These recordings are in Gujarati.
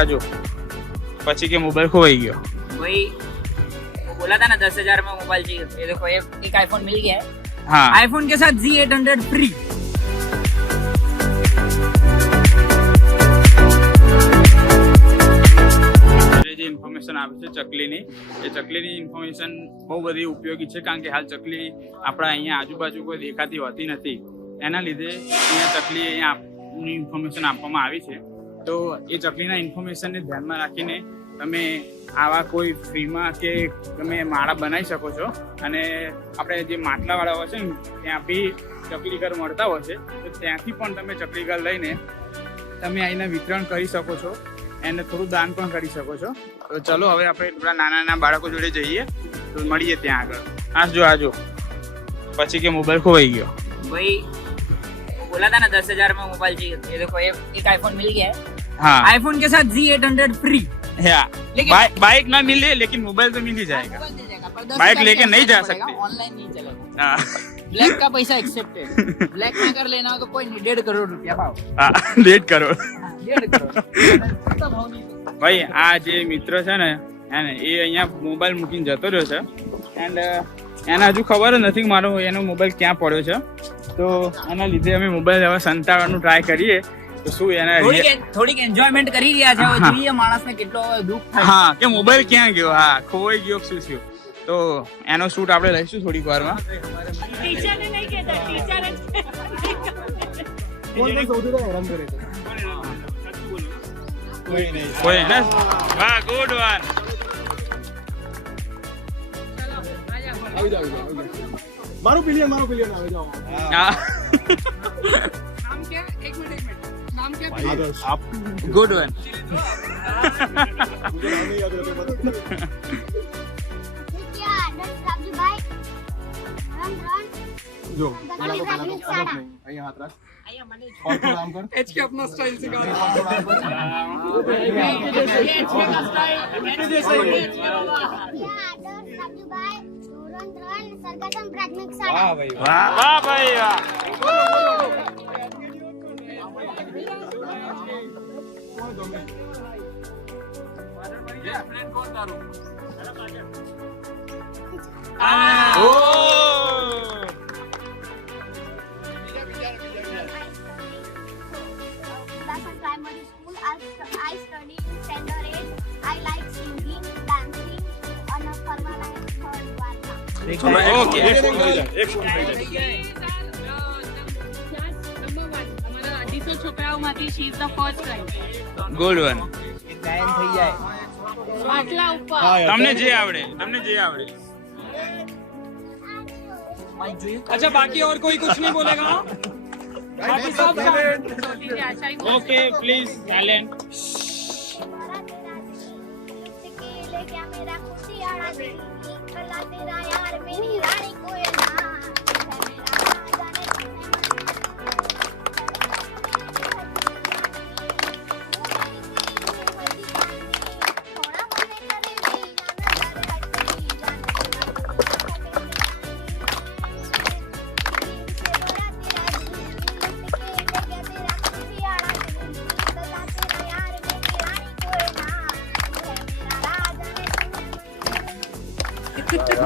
आजो પછી કે મોબાઈલ ખોવાઈ ગયો वही बोला था ना 10,000 में मोबाइल चाहिए। ये देखो एक आईफोन मिल गया है। हाँ आईफोन के साथ Z800 फ्री। જે ઇન્ફોર્મેશન આપે છે ચકલીની એ ચકલીની ઇન્ફોર્મેશન બહુ બધી ઉપયોગી છે કારણ કે હાલ ચકલી આપણા અહીંયા આજુબાજુ કોઈ દેખાતી હોતી નથી એના લીધે અહીંયા ચકલી અહીંયા ઇન્ફોર્મેશન આપવામાં આવી છે તો એ ચકલીના ઇન્ફોર્મેશનને ધ્યાનમાં રાખીને તમે આવા કોઈ ફ્રીમાં કે તમે માળા બનાવી શકો છો અને આપણે જે માટલાવાળા હોય છે ને ત્યાં બી ચકલી ઘર મળતા હોય છે તો ત્યાંથી પણ તમે ચકલી ઘર લઈને તમે આઈને વિતરણ કરી શકો છો એને થોડું દાન પણ કરી શકો છો તો ચલો હવે આપણે થોડા નાના નાના બાળકો જોડે જઈએ તો મળીએ ત્યાં આગળ આજો પછી કે મોબાઈલ ખોવાઈ ગયો वही बोला था ना 10,000 में मोबाइल चाहिए। ये देखो एक आईफोन मिल गया है। हाँ आईफोन के साथ Z800 फ्री। बाइक ना मिले लेकिन मोबाइल तो मिल ही जाएगा। बाइक लेके नहीं जा सकते। ऑनलाइन नहीं चलेगा। ब्लैक का पैसा एक्सेप्टेड। ब्लैक में अगर लेना हो तो कोई नहीं, 1.5 करोड़ रुपया भाव। 1.5 करोड़ 1.5 करोड़ ભાઈ આ જે મિત્ર છે ને એ અહીંયા મોબાઈલ મૂકીને જતો રહ્યો છે એન્ડ એને હજુ ખબર જ નથી મારો એનો મોબાઈલ ક્યાં પડ્યો છે તો એના લીધે અમે મોબાઈલ હવે સંતાડવાનું ટ્રાય કરીએ તો શું એને થોડીક એન્જોયમેન્ટ કરી રહ્યા છે। હવે જોઈએ માણસને કેટલો દુઃખ થાય। હા કે મોબાઈલ ક્યાં ગયો હા ખોવાઈ ગયો શું થયું તો એનો શૂટ આપણે લઈશું થોડીક વારમાં ટીચરને નહીં કહેતા ટીચર કોણ સૌથી હેરાન કરે છે કોઈ ને વાહ ગુડ વન આવી જાવ મારું પિલિયન આવી જાવ હા નામ क्या एक मिनट नाम क्या આદર્શ આપ ગુડ વન જો પેલા તો અહીંયા હાથ રાખ और थोड़ा आराम कर एच के अपना स्टाइल सिखा વાહ ભાઈ વાહ Primary school. I study in standard 8. I like singing, dancing, and ફરવાના third one. Okay class number 1 हमारा 200 છોકરાઓમાંથી she is the first prize। Good one ગાયન થઈ જાય આટલા ઉપર તમને જે આવડે अच्छा बाकी और कोई कुछ नहीं बोलेगा बाकी सब ओके प्लीज टैलेंट लेके मेरा खुशियाड़ा दिल कला तेरा यार मेरी रानी कोयल ना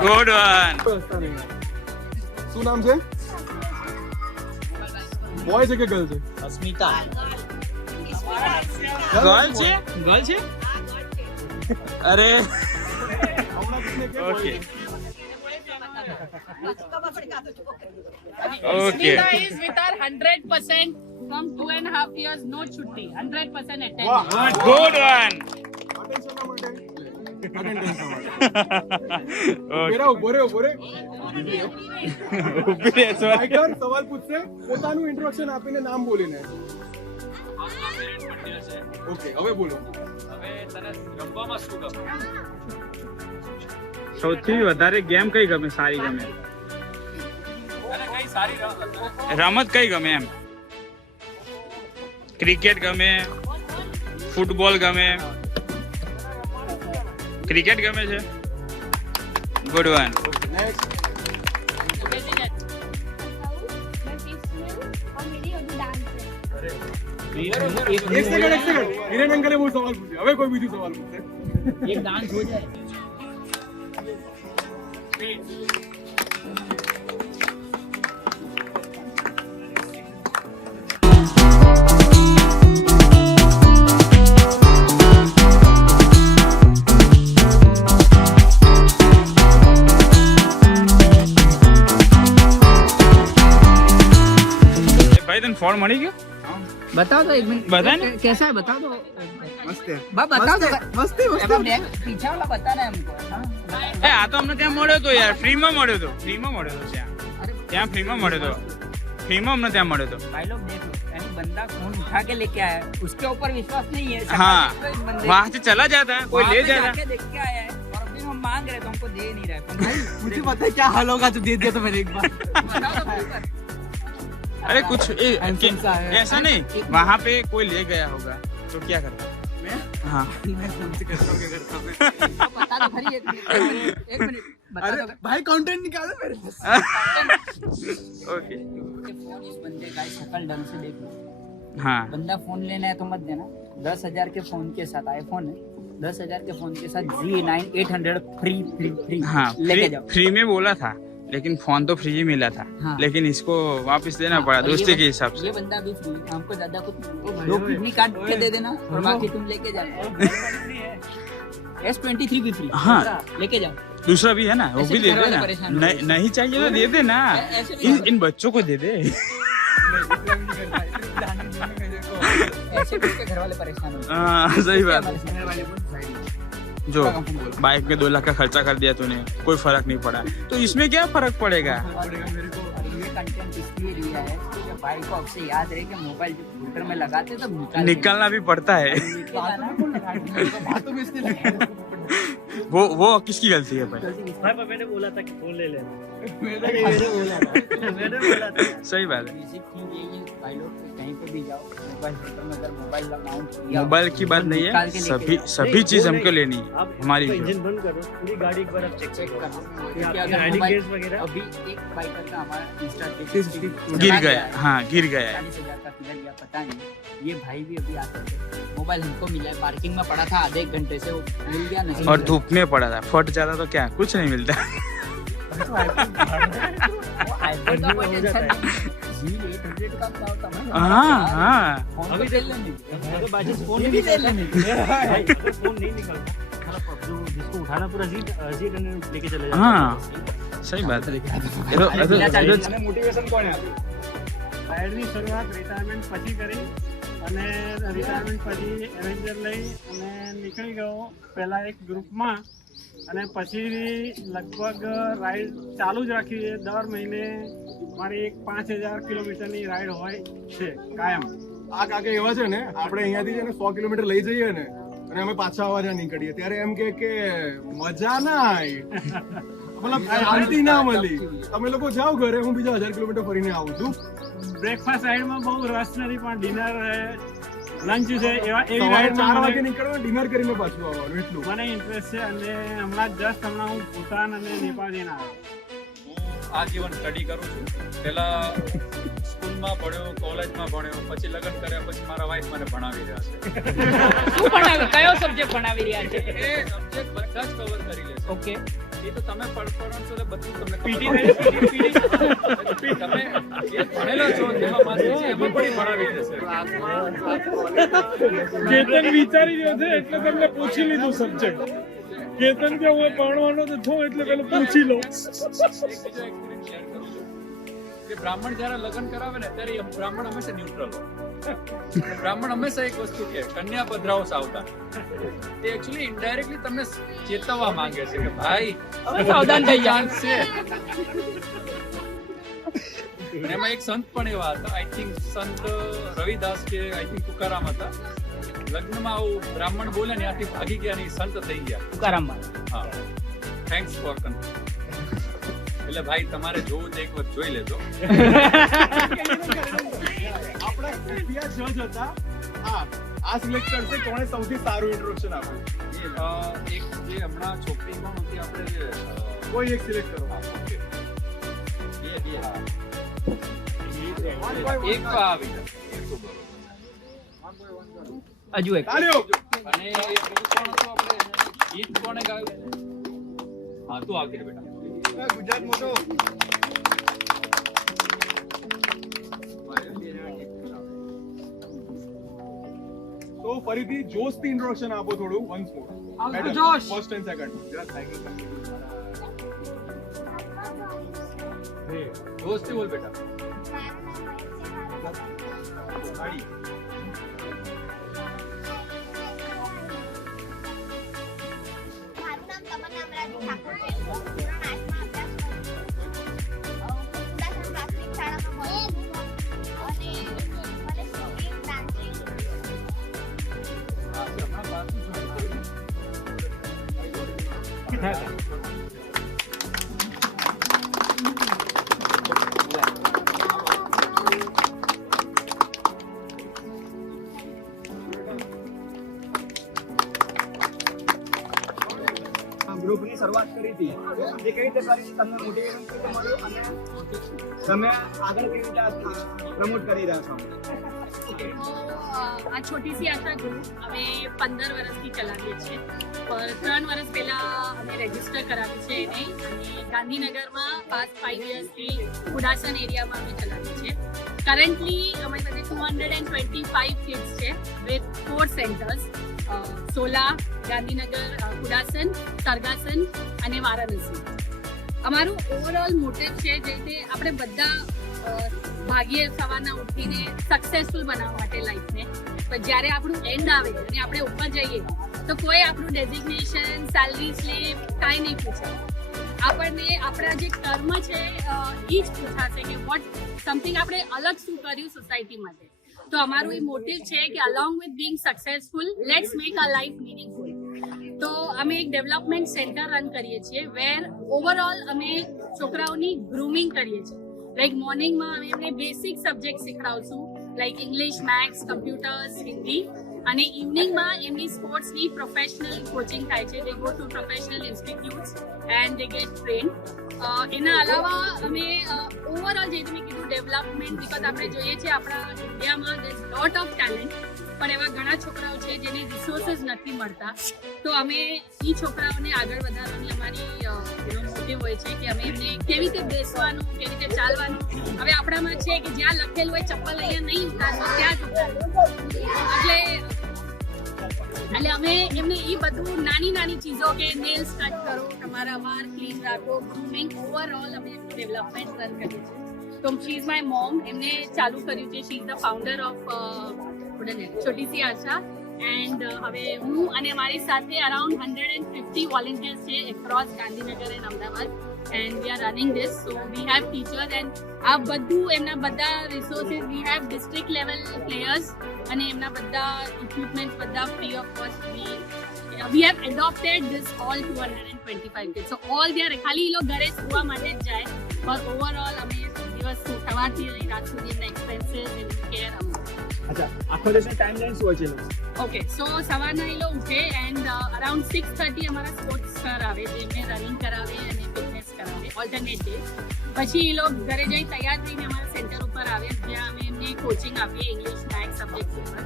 ગુડ વન શું નામ છે બોય છે કે ગર્લ છે અસ્મિતા ગર્લ છે અરે okay okay Smita is with her 100% from 2.5 years no छुट्टी 100% attendance। ગુડ વન અટેન્શન ના માટે અટેન્ડન્સ ના માટે ઉભો રે ઉભી રહેશો આઈકર સવાલ પૂછશે પોતાનું ઇન્ટ્રોડક્શન આપીને નામ બોલીને ઓકે હવે બોલો સૌથી વધારે ગેમ કઈ ગમે સારી ગમે રમત કઈ ગમે એમ ક્રિકેટ ગમે ફૂટબોલ ગમે ક્રિકેટ ગમે છે ગુડ વન નેક્સ્ટ मैं पीसफुल और मेरी हॉबी डांस है। એક સેકન્ડ હિરેન અંકલે બહુ સવાલ પૂછ્યો, હવે કોઈ બીજું સવાલ પૂછે. एक डांस हो जाए. ભાઈ તને ફોન મળી ગયો? बताओ तो एक मिनट. बता ना. कैसा है बताओ तो. મસ્ત છે. बताओ तो. મસ્તી अब बैग पीछे वाला बताना है हमको. हाँ? એ આ તો અમને ત્યાં મળ્યો તો યાર, ફ્રીમાં મળ્યો તો ત્યાં. अरे ત્યાં ફ્રીમાં મળ્યો તો, ફ્રીમાં અમને ત્યાં મળ્યો તો. भाई लोग देख लो, यानी बंदा फोन उठा के लेके आया है, उसके ऊपर विश्वास नहीं है. हाँ. शक्ल देख लो इस बंदे की. वहाँ से चला जाता है, कोई वहाँ ले पे जाता है. जाके देख के आया है और अभी हम मांग रहे तो हमको दे नहीं रहा है फोन. भाई मुझे पता है क्या हाल होगा जो दे दिया तो मैंने एक बार. बताओ तो भाई पर. अरे कुछ Handsome सा है. ऐसा नहीं, वहाँ पे कोई ले गया होगा तो क्या करता? मैं हाँ. मैं फोन से करता हूँ क्या करता हूँ. तो बता दो खरी एक मिनट बता अरे दो. भाई कंटेंट निकालो मेरे पास. ओके. ये फोन इस बंदे का है, शक्ल ढंग से देख लो. हाँ. बंदा फोन लेना है तो मत देना. 10,000 के फोन के साथ आईफोन है, 10,000 के फोन के साथ G9 800 फ्री हाँ, लेके जाओ. फ्री में बोला था, लेकिन फोन तो फ्री ही मिला था. हाँ. लेकिन इसको वापस देना हाँ, पड़ा और दोस्ती ये के हिसाब से. ये बंदा भी फ्री, हमको ज्यादा कुछ 2 किडनी काट के दे देना और बाकी तुम लेके जाओ. S23 भी फ्री. हाँ. लेके जाओ. दूसरा भी है ना, वो ऐसे भी भी दे घर वाले देना. परेशान हो नहीं नहीं चाहिए तो दे देना. ऐसे नहीं इन बच्चों को दे दे. ऐसे भी उसके घर वाले परेशान हो. हाँ, सही बात है. हमारे वाले बोल साइड. जो बाइक में 2 लाख का खर्चा कर दिया तूने, कोई फर्क नहीं पड़ा, तो इसमें क्या फर्क पड़ेगा? और ये कंटेंट इसलिए लिया है कि भाई को अब से याद रहे कि मोबाइल जो फिल्टर में लगाते तब निकालना भी पड़ता है. बातों में इसलिए लगा. वो किसकी गलती है भाई? मैंने बोला था कि फोन ले लेना. मैंने बोला था. सही बात है. बेसिक थिंग यही है भाई लोग कि कहीं पे भी जाओ मोबाइल फिल्टर में अगर मोबाइल लगाऊं मोबाइल की बात नहीं है, सभी चीज हमको लेनी है. आप हमारी इंजन बंद करो, पूरी गाड़ी एक बार आप चेक चेक करो. करना कि कि आपके अगर राइडिंग मोबाइल गेयर्स वगैरह. अभी एक बाइक का हमारा इंस्टा गिर गया. हाँ, गिर गया है. 40,000 का किधर गया पता नहीं. ये भाई भी अभी आते थे, मोबाइल हमको मिला है, पार्किंग में पड़ा था आधे 1 घंटे से, वो मिल गया नहीं. और धूप में पड़ा था, फट जाता तो क्या, कुछ नहीं मिलता. आईफोन का कोई टेंशन नहीं. G800 का क्या होता है? हाँ हाँ. फोन तो ले लेने. अगर बाई चांस फोन ये नहीं भी ले निकलता, लेने. अगर फोन नहीं निकलता, जो जिसको उठाना पूरा जीत लेके चले जाते. हाँ, सही बात है. મોટિવેશન કોને આપ્યું? રાઇડની શરૂઆત રિટાયરમેન્ટ પછી કરી અને રિટાયરમેન્ટ પછી એવેન્જર લઈ અને નીકળી ગયો પહેલાં એક ગ્રુપમાં અને પછી લગભગ રાઈડ ચાલુ જ રાખી. દર મહિને મારી એક 5,000 કિલોમીટરની રાઈડ હોય છે કાયમ. આ કાકે એવા છે ને, આપણે અહીંયાથી છે ને 100 કિલોમીટર લઈ જઈએ ને અને અમે પાછા આવવા નીકળીએ ત્યારે એમ કે મજા ના આવી, મતલબ શાંતિ ના મળી. તમે લોકો જાઓ ઘરે, હું બીજા 1000 કિલોમીટર ફરીને આવું છું. બ્રેકફાસ્ટ રાઈડમાં બહુ રસ નથી, પણ ડિનર લંચ છે એવી સવારે 4 રાઈડમાં વાગે નીકળવા, ડિનર કરીને પાછું આવવાનું એટલું. મને ઇન્ટરેસ્ટ છે. અને હમણાં હું ભૂટાન અને નેપાળ જઈને આવ્યો. આજીવન સ્ટડી કરું છું. પહેલા સ્કૂલમાં ભણ્યો, કોલેજમાં ભણ્યો, પછી લગ્ન કર્યા, પછી મારા વાઈફ મને ભણાવી રહ્યા છે. શું ભણાવે કયો સબ્જેક્ટ ભણાવી રહ્યા છે? એ સબ્જેક્ટ બધા જ કવર કરી લે છે. ઓકે. એ તો તમે ભણશો એટલે બધું તમને ખબર પીટી પડે. તમે જે ભણેલા છો જેમાં માસ્ટર છે એમાં પણ ઈ ભણાવી દેશે. કેતન વિચારી રહ્યો છે એટલે તમને પૂછી લીધું સબ્જેક્ટ. કેતન કે હું ભણવાનો તો છું એટલે પેલું પૂછી લો. એક બીજો એક્સપિરિયન્સ શેર કરું છું કે બ્રાહ્મણ જ્યારે લગ્ન કરાવે ને ત્યારે એ બ્રાહ્મણ હંમેશા ન્યુટ્રલ હોય. બ્રાહ્મણ હંમેશા એક વસ્તુ કે કન્યા પધરાવો સાવધાન. તે એકચ્યુઅલી ઇનડાયરેક્ટલી તમને ચેતવવા માંગે છે કે ભાઈ હવે સાવધાન થઈ જા. ચાન્સ છે. અને એમાં એક સંત પણ એવા હતા, આઈ થિંક સંત રવિદાસ કે આઈ થિંક તુકારામ હતા. લગ્નમાં આવું બ્રાહ્મણ બોલે ને ત્યાંથી ભાગી ગયા ને ઈ સંત થઈ ગયા. तुकाराम. હા, થેન્ક્સ ફોર એટલે ભાઈ તમારે જોવું તો એક વખત જોઈ લેજો. આપણા ઇન્ડિયા જજ હતા. આ સિલેક્ટ કરશે કોણે સૌથી સારું ઇન્ટ્રોડક્શન આપ્યું. એક જે હમણાં છોકરી પણ હતી આપણે જે કોઈ એક સિલેક્ટ કરો. બે હા એક તો આવી જાય. એક તો બરોબર. હજુ એક તાળીઓ. અને એ બીજું કોણ હતું આપણે ગીત કોણે ગાયું? હા તું આવતી રહે બેટા. ગુજરાત મોટો. તો ફરીથી જોશથી ઇન્ટ્રોડક્શન આપો થોડું once more. Josh. First and second. દોસ્તી બોલ બેટા. ગાડી. મારું નામ તમન્ના અમરાજી ઠાકોર છે. હું ધોરણ 8માં અભ્યાસ કરું છું. હું કુડાસન પ્રાથમિક શાળામાં ભણું છું. અને મને સિંગિંગ, ડાન્સિંગ ગ્રુપની શરૂઆત કરી હતી જે કઈ રીતે કરી તમને મોટિવેશન કઈ રીતે મળ્યું અને તમે આગળ કેવી રીતે પ્રમોટ કરી રહ્યા છો? આ છોટી સી આશા ગ્રુપ અમે 15 વર્ષથી ચલાવીએ છીએ. પર 3 વર્ષ પહેલા અમે રજીસ્ટર કરાવ્યું છે એને, અને ગાંધીનગરમાં પાસ્ટ 5 યર્સથી કુડાસન એરિયામાં અમે ચલાવીએ છીએ. કરન્ટલી અમારી પાસે 225 કિડ્સ છે વિથ 4 સેન્ટર્સ: સોલા, ગાંધીનગર, કુડાસન, સરગાસન અને વારાણસી. અમારું ઓવરઓલ મોટિવ છે જે રીતે આપણે બધા ભાગીએ સવારના ઉઠીને સક્સેસફુલ બનાવવા માટે લાઈફને. પણ જ્યારે આપણું એન્ડ આવે અને આપણે ઉપર જઈએ તો કોઈ આપણું ડેઝિગ્નેશન, સેલરી સ્લીપ કાંઈ નહીં પૂછે. આપણને આપણા જે કર્મ છે એ જ પૂછાશે કે વોટ સમથિંગ આપણે અલગ શું કર્યું સોસાયટી માટે. તો અમારું એ મોટિવ છે કે along with Bing successful, let's make a life meaningful. તો અમે એક ડેવલપમેન્ટ સેન્ટર રન કરીએ છીએ વેર ઓવરઓલ અમે છોકરાઓની ગ્રૂમિંગ કરીએ છીએ. લાઈક મોર્નિંગમાં અમે એમને બેસિક સબ્જેક્ટ શીખડાવશું, like English, maths, computers, Hindi. અને ઇવનિંગમાં એમની સ્પોર્ટ્સની પ્રોફેશનલ કોચિંગ થાય છે. They go to professional institutes and they get trained. એના અલાવા અમે ઓવરઓલ જે મેં કીધું ડેવલપમેન્ટ, બિકોઝ આપણે જોઈએ છીએ આપણા ઇન્ડિયામાં there is lot of talent, પણ એવા ઘણા છોકરાઓ છે જેને રિસોર્સિસ નથી મળતા. તો અમે એ છોકરાઓને આગળ વધારવાની અમારી મોટિવ હોય છે કે અમે એમને કેવી રીતે બેસવાનું, કેવી રીતે ચાલવાનું. હવે આપણામાં છે કે જ્યાં લખેલું હોય ચપ્પલ અહીંયા નહીં ઉતારવું, ત્યાં જ ઉતારવું. એટલે અમે એમને એ બધું નાની નાની ચીજો કે નેલ્સ કટ કરો, તમારા વાળ ક્લીન રાખો, ગ્રૂમિંગ, ઓવરઓલ અમે ડેવલપમેન્ટ રન કરીએ છીએ. તો શી ઇઝ માય મોમ. એમને ચાલુ કર્યું છે. She is the founder of Chhoti Si Asha. And હવે હું અને મારી સાથે અરાઉન્ડ 150 વોલેન્ટિયર્સ છે across Gandhinagar and Ahmedabad. And we are running this. So we have teachers and આ બધું એમના બધા resources. We have district level players અને એમના બધા ઇક્વિપમેન્ટ્સ બધા free of cost. We have adopted this all 225 kids. So all they are ખાલી એ લોકો ઘરે સુવા માટે જ જાય, પણ ઓવરઓલ અમે દિવસ સવારથી રાત સુધી એમના એક્સપેન્સીસ એન્ડ કેર અમે. અચ્છા, આખો દિવસની ટાઈમલાઈન શું હોય છે? ઓકે, સો સવારના એ લોકો ઉઠે એન્ડ અરાઉન્ડ 6:30 અમારા સ્પોર્ટ્સ સર આવે જે એમને રનિંગ કરાવે અને ફિટનેસ કરાવે ઓલ્ટરનેટ ડે. પછી એ લોકો ઘરે જઈ તૈયાર થઈને અમારા સેન્ટર ઉપર આવે જ્યાં અમે એમને કોચિંગ આપીએ ઇંગ્લિશ, મેથ્સ સબ્જેક્ટ ઉપર.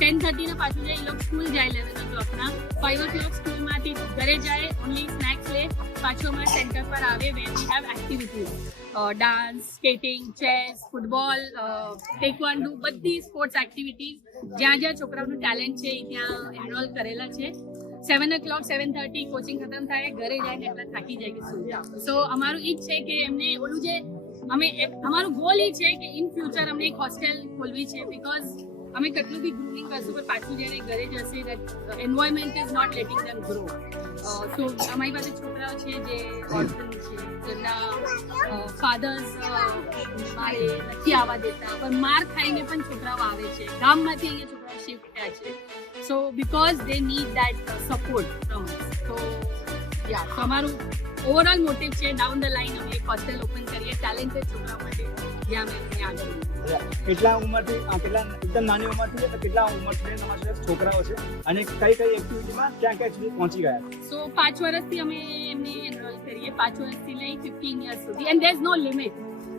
10:30 પાછું જાય એ લોકો સ્કૂલ જાય 11 o'clockના. 5 o'clock સ્કૂલમાંથી ઘરે જાય, ઓનલી સ્નેક્સ લે, પાછું અમારા સેન્ટર પર આવે where we have activities, dance, skating, chess, football, taekwondo, બધી સ્પોર્ટ્સ એક્ટિવિટીઝ જ્યાં જ્યાં છોકરાઓનું ટેલેન્ટ છે એ ત્યાં એનરોલ કરેલા છે. 7 o'clock 7:30 કોચિંગ ખતમ થાય, ઘરે જાય ને એટલા થાકી જાય કે શું. સો અમારું એ જ છે કે એમને ઓલું જે અમારું ગોલ એ છે કે ઇન ફ્યુચર અમને એક હોસ્ટેલ ખોલવી છે. બિકોઝ અમે કેટલું બી ગ્રૂમિંગ કરશું પણ પાછું જ્યારે ઘરે જશે environment is not letting them grow. So અમારી પાસે છોકરાઓ છે જે ઓર્ફન છે, જેમના ફાધર્સ મારે નથી આવવા દેતા, પણ માર ખાઈને પણ છોકરાઓ આવે છે. ગામમાંથી અહીંયા છોકરાઓ શિફ્ટ થયા છે. So because they need that support from us. તો યા, તો અમારું ઓવરઓલ મોટિવ છે ડાઉન ધ લાઈન અમે એક હોસ્ટેલ ઓપન કરીએ ટેલેન્ટેડ છોકરાઓ માટે, જ્યાં અમે એમને આગળ. કેટલા ઉંમરથી, કેટલા એકદમ નાની ઉંમરથી તો કેટલા ઉંમર સુધી તમારા છોકરાઓ છે અને કઈ કઈ એક્ટિવિટીમાં ક્યાં ક્યાં સુધી પહોંચી ગયા? સો 5 વર્ષથી અમે એમને એનરોલ કરીએ, 5 વર્ષથી લઈ 15 યર્સ સુધી. And there is no limit.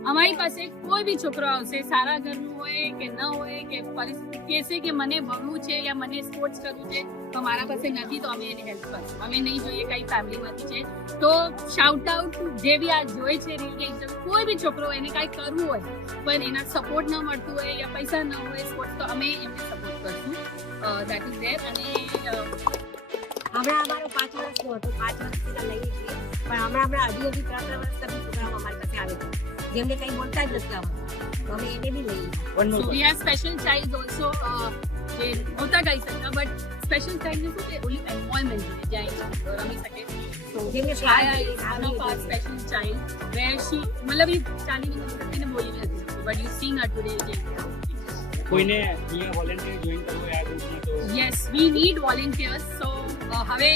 અમારી પાસે કોઈ બી છોકરો આવશે, સારા ઘરનું હોય કે ન હોય, કે પરિસ્થિતિ કહેશે કે મને ભણવું છે યા મને સ્પોર્ટ્સ કરવું છે તો મારા પાસે નથી, તો અમે એને હેલ્પ કરશું. અમે નહીં જોઈએ કઈ ફેમિલીમાંથી છે તો શાઉટ આઉટ જે બી આ જોઈ છે રીલ કે કોઈ બી છોકરો એને કાંઈ કરવું હોય પણ એના સપોર્ટ ન મળતું હોય યા પૈસા ન હોય સ્પોર્ટ્સ, તો અમે એમને સપોર્ટ કરશું. That is there. અને હમણાં અમારો 5 વર્ષનો હતો, 5 વર્ષથી લઈએ છીએ, પણ હમણાં હજી 3 વર્ષ સુધી છોકરાઓ અમારી પાસે આવે છે જેમને કંઈ બોલતા જ નથી આવડતું, તો અમે એને બી લઈએ. So we have special child also જે નહોતા કહી શકતા બટ સ્પેશિયલ ચાઇલ્ડ શું કે ઓલી એન્વાયરમેન્ટ જોઈએ જ્યાં એ રમી શકે. So જેમને Shaya is one of our special child where she મતલબ એ ચાલીને નથી શકતી ને બોલી નથી શકતી but you seen her today. કોઈને અહીંયા વોલેન્ટિયર જોઈન કરવું હોય આ ગ્રુપમાં તો Yes, we need volunteers. So હવે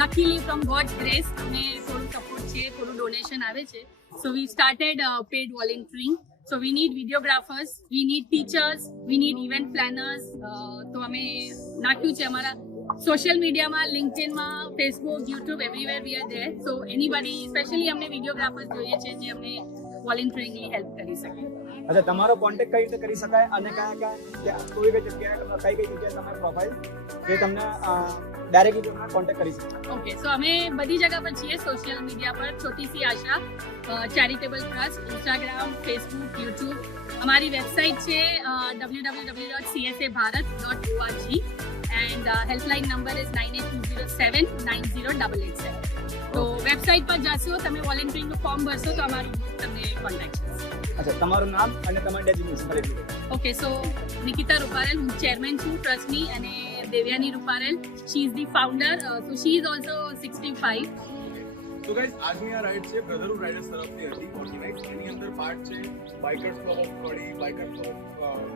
luckily from God's grace અમે થોડું સપોર્ટ છે, થોડું ડોનેશન આવે છે. So we started paid volunteering. So we need videographers, we need teachers, we need event planners. તો અમે નાખ્યું છે અમારા સોશિયલ મીડિયામાં, લિંક્ડઇનમાં, Facebook, YouTube, everywhere we are there. So anybody specially અમને વિડીયોગ્રાફર્સ જોઈએ છે જે અમને વોલેન્ટિયરિંગની હેલ્પ કરી શકે. અચ્છા, તમારો કોન્ટેક્ટ કઈ રીતે કરી શકાય અને કઈ જગ્યાએ તમારી પ્રોફાઇલ કે તમને ડાયરેક્ટલી તમે કોન્ટેક્ટ કરી શકો? ઓકે, સો અમે બધી જગ્યા પર છીએ સોશિયલ મીડિયા પર. Chhoti Si Asha charitable trust, Instagram, Facebook, YouTube. અમારી વેબસાઇટ છે www.csabharat.org and helpline number is 9820790887. તો વેબસાઇટ પર જશો, તમે વોલેન્ટિયરિંગનું ફોર્મ ભરશો તો અમારું ગ્રુપ તમને કોન્ટેક્ટ કરશે. અચ્છા, તમારું નામ અને તમારી designation? Okay, so Nikita Ruparel, હું ચેરમેન છું ટ્રસ્ટની, અને Devyani Ruparel, she is the founder. So she is also 65. તો ગાઈઝ, આજની આ રાઇડ છે બ્રધરહુડ રાઇડર્સ તરફથી હતી ઓર્ગેનાઇઝ. એની અંદર પાર્ટ છે bikers club of Kadi, bikers of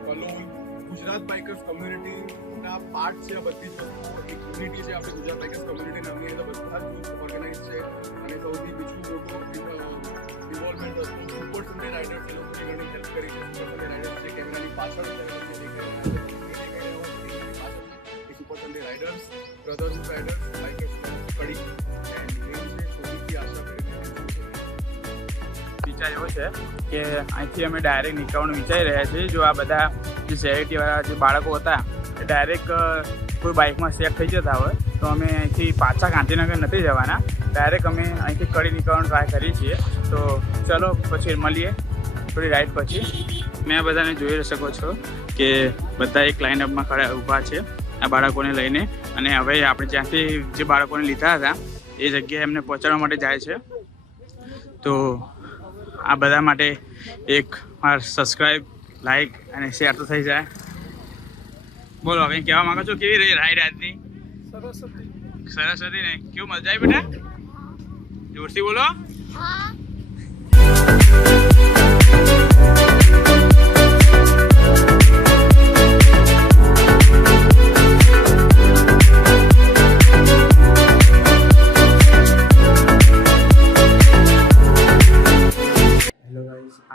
Kalol, Gujarat bikers કમ્યુનિટીના પાર્ટ છે. આ બધી જ વસ્તુઓ એક યુનિટી છે આપણી ગુજરાત બાઇકર્સ કમ્યુનિટી નામની. અંદર બધા જ ગ્રુપ ઓર્ગેનાઇઝ છે અને સૌથી બીજું મોટું ઇન્વોલ્વમેન્ટ હતું સુપર સન્ડે રાઇડર્સ. એ લોકોની ઘણી હેલ્પ કરી છે. સુપર સન્ડે રાઇડર્સ છે કેમેરાની પાછળ super Sunday riders, brotherhood riders, bikers Kadi and main છે છોટીથી આશા કરીને. વિચાર એવો છે કે અહીંથી અમે ડાયરેક્ટ નીકળવાનું વિચારી રહ્યા છીએ. જો આ બધા જે ચેરિટીવાળા જે બાળકો હતા એ ડાયરેક્ટ કોઈ બાઇકમાં સેટ થઈ જતા હોય તો અમે અહીંથી પાછા ગાંધીનગર નથી જવાના, ડાયરેક્ટ અમે અહીંથી કડી નીકળવાનું ટ્રાય કરીએ છીએ. તો ચલો પછી મળીએ થોડી રાઈડ પછી. મેં આ બધાને જોઈ શકો છો કે બધા એક લાઇનઅપમાં ખડા ઊભા છે આ બાળકોને લઈને, અને હવે આપણે જ્યાંથી જે બાળકોને લીધા હતા એ જગ્યાએ એમને પહોંચાડવા માટે જાય છે. તો આ બધા માટે એક માર સબસ્ક્રાઈબ, લાઈક અને શેર તો થઈ જાય. બોલો હવે કહેવા માંગો છો કેવી રહી રાઈડ આજની? સરસ હતી ને? કેવું મજા આવી બેટા? જોરથી બોલો.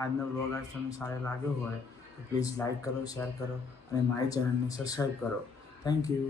આજનો વ્લોગ આજ તમને સારો લાગ્યો હોય તો પ્લીઝ લાઈક કરો, શેર કરો અને મારી ચેનલને સબસ્ક્રાઈબ કરો. Thank you.